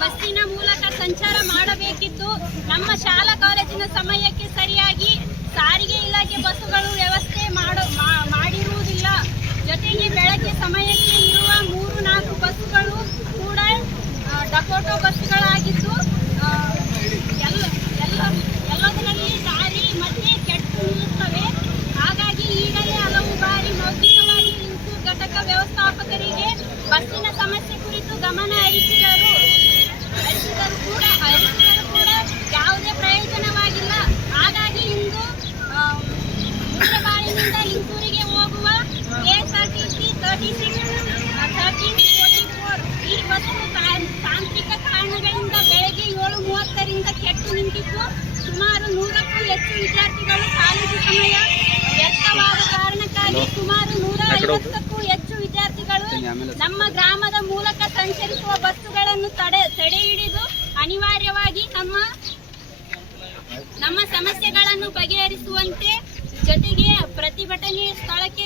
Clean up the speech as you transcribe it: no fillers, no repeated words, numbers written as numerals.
ಬಸ್ಸಿನ ಮೂಲಕ ಸಂಚಾರ ಮಾಡಬೇಕಿದ್ದು ನಮ್ಮ ಶಾಲಾ ಕಾಲೇಜಿನ ಸಮಯಕ್ಕೆ ಸರಿಯಾಗಿ ಸಾರಿಗೆ ಇಲಾಖೆ ಬಸ್ಸುಗಳು ವ್ಯವಸ್ಥೆ ಮಾಡಿರುವುದಿಲ್ಲ. ಜೊತೆಗೆ ಬೆಳಗ್ಗೆ ಸಮಯಕ್ಕೆ ಇರುವ 3-4 ಬಸ್ಸುಗಳು ಕೂಡ ಡಕೋಟೋ ಬಸ್ಸುಗಳಾಗಿದ್ದು ಎಲ್ಲದರಲ್ಲಿ ದಾರಿ ಮತ್ತೆ ಕೆಟ್ಟು ನಿಲ್ಲುತ್ತವೆ. ಹಾಗಾಗಿ ಈಗಲೇ ಹಲವು ಬಾರಿ ಮೌಖಿಕವಾಗಿ ಲಿಂಕು ಘಟಕ ವ್ಯವಸ್ಥಾಪಕರಿಗೆ ಬಸ್ಸಿನ ಸಮಸ್ಯೆ ಕುರಿತು ಗಮನ ಹರಿಸಿದರೂ ಕೂಡ ಯಾವುದೇ ಪ್ರಯೋಜನವಾಗಿಲ್ಲ. ಹಾಗಾಗಿ ಇಂದು ಮುದ್ರಬಾಳಿನಿಂದ ಲಿಂಗೂರಿಗೆ ಹೋಗುವ KSRTC 1344 ಈ ಬಸ್ಸು ತಾಂತ್ರಿಕ ಕಾರಣಗಳಿಂದ ಬೆಳಗ್ಗೆ 7:30ರಿಂದ ಕೆಟ್ಟು ನಿಂತಿದ್ದು ಸುಮಾರು 100ಕ್ಕೂ ಹೆಚ್ಚು ವಿದ್ಯಾರ್ಥಿಗಳು ಕಾಲೇಜು ಸಮಯ ವ್ಯರ್ಥವಾದ ಕಾರಣಕ್ಕಾಗಿ ಸುಮಾರು 150ಕ್ಕೂ ಹೆಚ್ಚು ವಿದ್ಯಾರ್ಥಿಗಳು ನಮ್ಮ ಗ್ರಾಮದ ಮೂಲಕ ಸಂಚರಿಸುವ ಬಸ್ಸುಗಳನ್ನು ತಡೆ ಹಿಡಿದು ಅನಿವಾರ್ಯವಾಗಿ ನಮ್ಮ ಸಮಸ್ಯೆಗಳನ್ನು ಬಗೆಹರಿಸುವಂತೆ, ಜೊತೆಗೆ ಪ್ರತಿಭಟನೆ ಸ್ಥಳಕ್ಕೆ